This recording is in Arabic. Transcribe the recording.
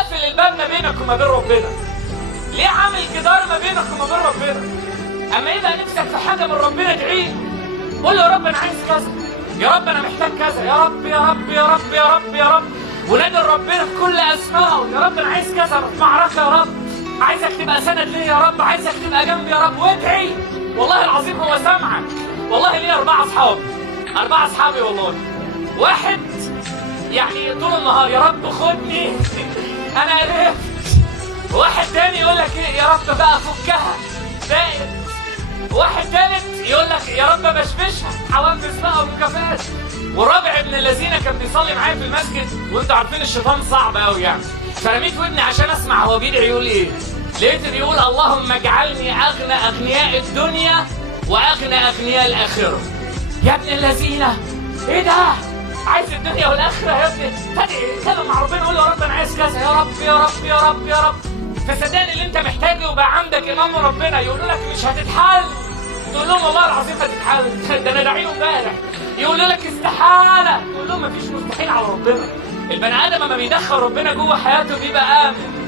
قافل الباب ما بينك وما بين ربنا؟ ليه عامل جدار ما بينك وما بين ربنا؟ اما يبقى نفسك في حاجه من ربنا ادعيه، قول له يا رب انا عايز كذا، يا رب انا محتاج كذا، يا رب يا رب يا رب يا رب يا رب، ونادي ربنا بكل اسمائه، يا رب انا عايز كذا في معركه، يا رب عايزك تبقى سند ليا، يا رب عايزك تبقى جنبي، يا رب، وادعي. والله العظيم هو سامعك. والله ليه 4 اصحابي، 4 اصحابي والله. واحد يعني طول النهار يا رب خدني انا قرفت. واحد تاني يقول لك ايه، يا رب بقى فكها زائد. واحد تالت يقول لك يا رب بشبشها حوافز بقى ومكافآت. ورابع ابن الذين كان بيصلي معايا في المسجد، وانتوا عارفين الشيطان صعب قوي يعني، فرميت ودني عشان اسمع هو بيدعي يقول ايه. لقيته بيقول اللهم اجعلني اغنى اغنياء الدنيا واغنى اغنياء الاخره. يا ابن الذين ايه ده؟ عايز الدنيا والاخره يا ابني؟ اتكلم مع ربنا، قول يا رب انا عايز كذا، يا رب يا رب يا رب يا رب. فصدقني اللي انت محتاجه يبقى عندك امام ربنا. يقولوا لك مش هتتحل، تقول لهم والله العظيم هتتحل، ده انا داعيه امبارح. يقولوا لك استحاله، تقول لهم مفيش مستحيل على ربنا. البني ادم لما بيدخل ربنا جوه حياته بيبقى امن.